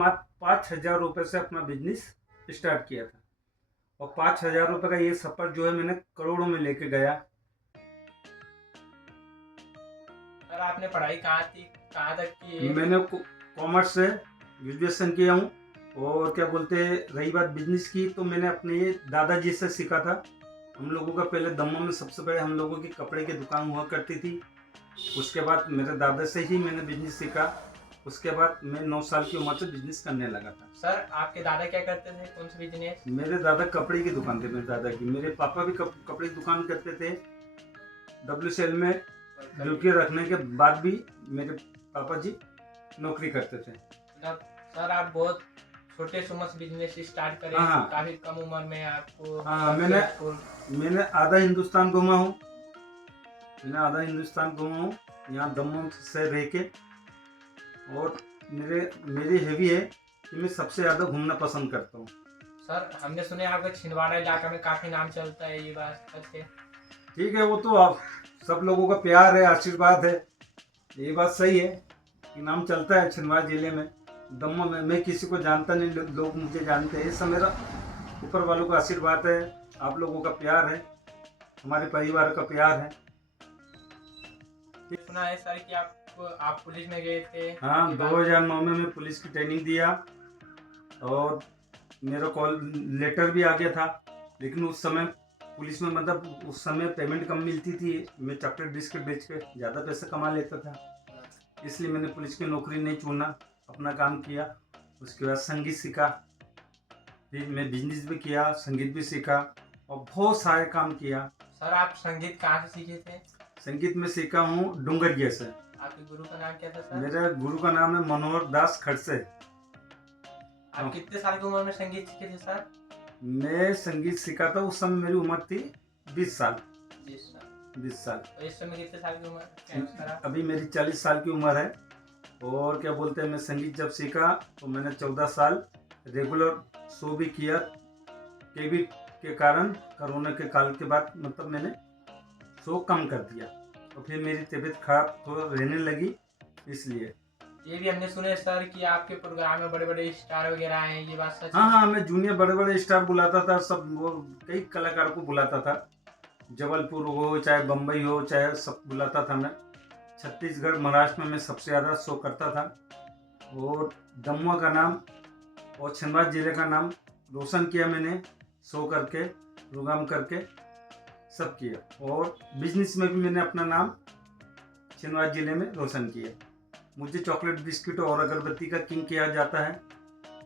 मात्र 5,000 रुपये से अपना बिजनेस स्टार्ट किया था और 5,000 रुपये का ये सफर जो है मैंने करोड़ों में लेके गया। सर आपने पढ़ाई कहाँ तक की है? मैंने कॉमर्स से ग्रेजुएशन किया हूँ। और क्या बोलते हैं, रही बात बिजनेस की, तो मैंने अपने ये दादाजी से सीखा था। हम लोगों का पहले दम्मा में सबसे पहले हम लोगों की कपड़े की दुकान हुआ करती थी। उसके बाद मेरे दादा से ही मैंने बिजनेस सीखा। उसके बाद मैं 9 साल की उम्र से बिजनेस करने लगा था। सर आपके दादा क्या करते थे, कौन सा बिजनेस? मेरे दादा कपड़े की दुकान थे, मेरे दादा की। मेरे पापा भी कपड़े की दुकान करते थे WCL में। ड्यूटी रखने के बाद भी मेरे पापा जी नौकरी करते थे। मतलब सर आप बहुत छोटे से उम्र से बिजनेस स्टार्ट करें। हाँ। काफी कम उम्र में आपको। हाँ, मैंने आधा हिंदुस्तान घूमा हूँ। यहाँ दमोह से रह के। और मेरी हैवी है कि मैं सबसे ज़्यादा घूमना पसंद करता हूँ। सर हमने सुने आपका छिंदवाड़ा इलाका में काफी नाम चलता है, ये बात सच है? ठीक है, वो तो आप सब लोगों का प्यार है, आशीर्वाद है। ये बात सही है कि नाम चलता है छिंदवाड़ा जिले में। दमोह में मैं किसी को जानता नहीं, लोग मुझे जानते हैं। ये सब मेरा ऊपर वालों का आशीर्वाद है, आप लोगों का प्यार है, हमारे परिवार का प्यार है। सुना है सर कि आप पुलिस में गए थे। हाँ, 2009 में मैं पुलिस की ट्रेनिंग दिया और मेरा कॉल लेटर भी आ गया था। लेकिन उस समय पुलिस में, मतलब उस समय पेमेंट कम मिलती थी। मैं चॉकलेट बिस्किट बेच के ज़्यादा पैसे कमा लेता था, इसलिए मैंने पुलिस की नौकरी नहीं चुना, अपना काम किया। उसके बाद संगीत सीखा, फिर मैं बिजनेस भी किया, संगीत भी सीखा और बहुत सारे काम किया। सर आप संगीत कहाँ से सीखे थे? संगीत में सीखा हूँ डूंगरिया से। आपके गुरु का नाम क्या था सर? मेरे गुरु का नाम है मनोहर दास खड़से। आप कितने साल की उम्र में संगीत सीखे थे सर? मैं संगीत सीखा था, उस समय मेरी उम्र थी 20 साल। 20 साल। तो इस समय कितने साल की उम्र है? अभी मेरी 40 साल की उम्र है। और क्या बोलते हैं, मैं संगीत जब सीखा तो मैंने 14 साल रेगुलर शो भी किया। कोविड के कारण, कोरोना के काल के बाद, मतलब मैंने शो कम कर दिया। तो फिर मेरी तबीयत खराब थोड़ा रहने लगी, इसलिए। ये भी हमने सुने सर कि आपके प्रोग्राम में बड़े बड़े स्टार वगैरह आए हैं, ये बात सच है? हाँ, मैं जूनियर बड़े बड़े स्टार बुलाता था, सब वो कई कलाकारों को बुलाता था। जबलपुर हो चाहे बम्बई हो, चाहे सब बुलाता था मैं। छत्तीसगढ़, महाराष्ट्र में मैं सबसे ज़्यादा शो करता था। और दमोह का नाम और छिंदवाड़ा जिले का नाम रोशन किया मैंने, शो करके, प्रोग्राम करके सब किया। और बिजनेस में भी मैंने अपना नाम छिंदवाड़ा जिले में रोशन किया। मुझे चॉकलेट बिस्किट और अगरबत्ती का किंग किया जाता है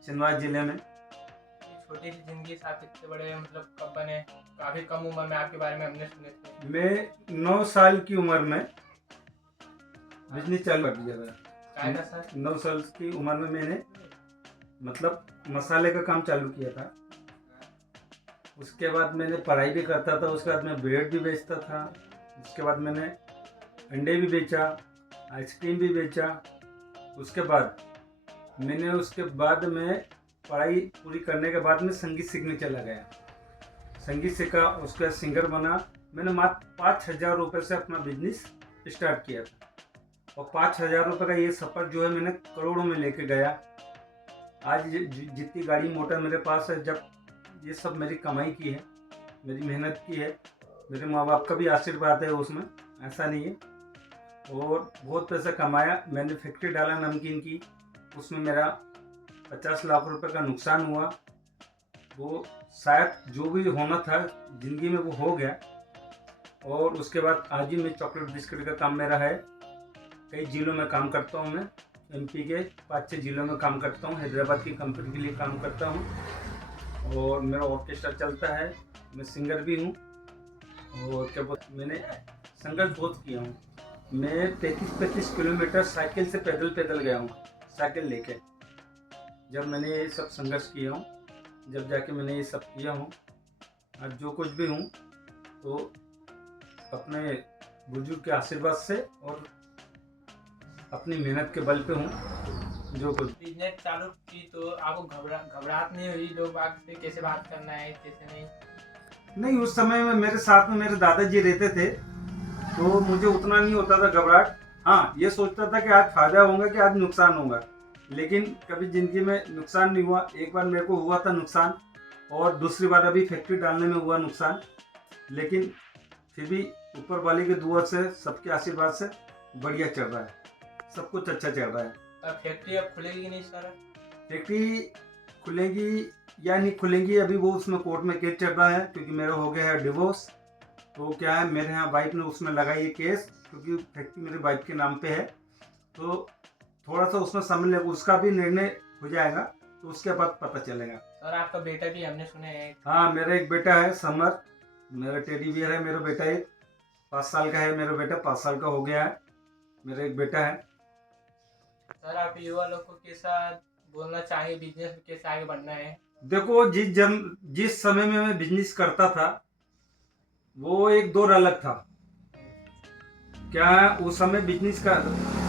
छिंदवाड़ा जिले में। छोटी सी जिंदगी साथ इतने बड़े मतलब कब बने? काफी कम उम्र में आपके बारे में हमने सुने थे। मैं 9 साल की उम्र में बिजनेस चालू कर दिया था। सर 9 साल की उम्र में मैंने मतलब मसाले का काम चालू किया था। उसके बाद मैंने पढ़ाई भी करता था, उसके बाद मैं ब्रेड भी बेचता था। उसके बाद मैंने अंडे भी बेचा, आइसक्रीम भी बेचा। उसके बाद मैं पढ़ाई पूरी करने के बाद में संगीत सीखने चला गया। संगीत सीखा, उसके बाद सिंगर बना। मैंने मात्र 5,000 रुपये से अपना बिजनेस स्टार्ट किया था और 5,000 रुपये का ये सफ़र जो है मैंने करोड़ों में लेके गया। आज जितनी गाड़ी मोटर मेरे पास है, जब ये सब मेरी कमाई की है, मेरी मेहनत की है, मेरे माँ बाप का भी आशीर्वाद है उसमें, ऐसा नहीं है। और बहुत पैसा कमाया। मैंने फैक्ट्री डाला नमकीन की, उसमें मेरा 50 लाख रुपए का नुकसान हुआ। वो शायद जो भी होना था ज़िंदगी में वो हो गया। और उसके बाद आज ही मैं चॉकलेट बिस्किट का काम मेरा है। कई जिलों में काम करता हूँ मैं, MP के 5-6 जिलों में काम करता हूँ। हैदराबाद की कंपनी के लिए काम करता हूँ और मेरा ऑर्केस्ट्रा चलता है। मैं सिंगर भी हूँ। और क्या मैंने संघर्ष बहुत किया हूँ। मैं 33-35 किलोमीटर साइकिल से पैदल गया हूँ, साइकिल लेके। जब मैंने ये सब संघर्ष किया हूँ, जब जाके मैंने ये सब किया हूँ, आज जो कुछ भी हूँ तो अपने बुजुर्ग के आशीर्वाद से और अपनी मेहनत के बल पे हूँ। जो कुछ बिजनेस चालू की तो आपको घबराहट नहीं हुई? लोग बात से कैसे बात करना है, कैसे नहीं, उस समय में मेरे साथ में मेरे दादाजी रहते थे, तो मुझे उतना नहीं होता था घबराहट। हाँ, ये सोचता था कि आज फायदा होगा कि आज नुकसान होगा। लेकिन कभी ज़िंदगी में नुकसान नहीं हुआ। एक बार मेरे को हुआ था नुकसान और दूसरी बार अभी फैक्ट्री डालने में हुआ नुकसान, लेकिन फिर भी ऊपर वाले की दुआ से, सबके आशीर्वाद से बढ़िया चल रहा है, सब कुछ अच्छा चल रहा है। अब फैक्ट्री अब खुलेगी नहीं सर? फैक्ट्री खुलेगी या नहीं खुलेंगी अभी वो उसमें कोर्ट में केस चल रहा है, क्योंकि मेरा हो गया है डिवोर्स। तो क्या है, मेरे यहाँ वाइफ ने उसमें लगाई है केस, क्योंकि फैक्ट्री मेरी वाइफ के नाम पे है। तो थोड़ा सा उसमें समय लगेगा, उसका भी निर्णय हो जाएगा तो उसके बाद पता चलेगा। सर आपका बेटा भी हमने सुने हैं। हाँ, मेरा एक बेटा है समर, मेरा टेडी बियर है। मेरा बेटा एक 5 साल का है, मेरा बेटा 5 साल का हो गया है, मेरा एक बेटा है। सर आप युवा लोग को कैसा बोलना चाहिए, बिजनेस में कैसे आगे बढ़ना है? देखो, जिस समय में मैं बिजनेस करता था वो एक दौर अलग था। क्या है, उस समय बिजनेस का,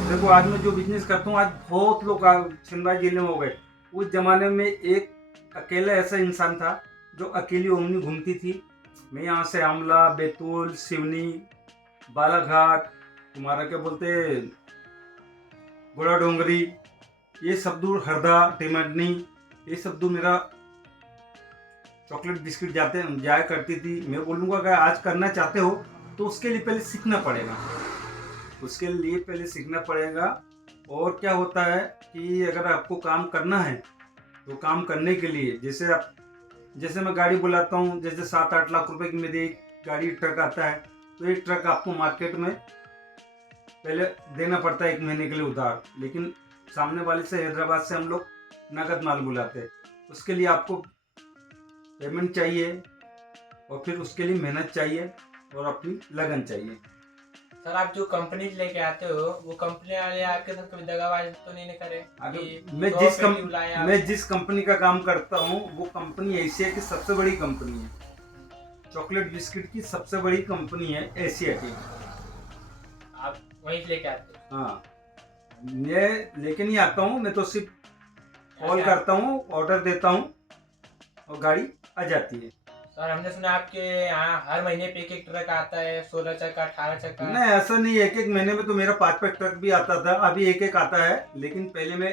देखो आज मैं जो बिजनेस करता हूँ आज बहुत लोग छिंदवाड़ा जिले में हो गए। उस जमाने में एक अकेला ऐसा इंसान था जो अकेली ओमनी घूमती थी। मैं यहाँ से आमला, बैतूल, सिवनी, बालाघाट, तुम्हारा क्या बोलते, गोड़ा डोंगरी, ये सब दूर, हरदा, टिमरनी, ये सब दूर मेरा चॉकलेट बिस्किट जाया करती थी। मैं बोलूँगा अगर आज करना चाहते हो तो उसके लिए पहले सीखना पड़ेगा, उसके लिए पहले सीखना पड़ेगा। और क्या होता है कि अगर आपको काम करना है तो काम करने के लिए जैसे मैं गाड़ी बुलाता हूँ, जैसे 7-8 लाख रुपए की मेरी एक गाड़ी ट्रक आता है, तो एक ट्रक आपको मार्केट में पहले देना पड़ता है 1 महीने के लिए उधार। लेकिन सामने वाले से, हैदराबाद से हम लोग नगद माल बुलाते हैं। उसके लिए आपको पेमेंट चाहिए और फिर उसके लिए मेहनत चाहिए और अपनी लगन चाहिए। सर आप जो कंपनी लेके आते हो वो कंपनी वाले आपके साथ कभी दगाबाजी तो नहीं करे? मैं जिस कंपनी का काम करता हूँ वो कंपनी एशिया की सबसे बड़ी कंपनी है, चॉकलेट बिस्किट की सबसे बड़ी कंपनी है एशिया की। आप वहीं से लेके आते हो? हाँ, मैं लेके नहीं आता हूँ, मैं तो सिर्फ कॉल करता हूँ, ऑर्डर देता हूँ और गाड़ी आ जाती है। सर हमने सुना आपके यहाँ हर महीने पे एक ट्रक आता है, 16 चक्का, 18 चक्का। नहीं, ऐसा नहीं, एक महीने में तो मेरा 5 ट्रक भी आता था। अभी एक आता है, लेकिन पहले मैं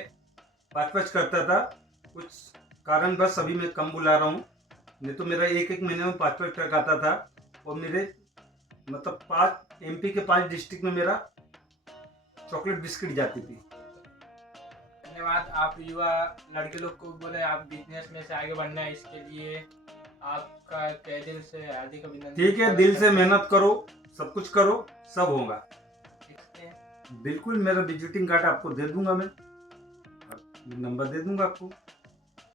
5 करता था। कुछ कारण बस अभी मैं कम बुला रहा हूँ, नहीं तो मेरा एक महीने में 5 ट्रक आता था। और मेरे मतलब 5 MP के 5 डिस्ट्रिक्ट में मेरा चॉकलेट बिस्किट जाती थी। धन्यवाद। आप युवा लड़के लोग को बोले आप बिजनेस में से आगे बढ़ना है, इसके लिए आपका तहे दिल से हार्दिक अभिनंदन। ठीक है, दिल से मेहनत करो, सब कुछ करो, सब होगा। बिल्कुल, मेरा विजिटिंग कार्ड आपको दे दूंगा, मैं नंबर दे दूंगा आपको।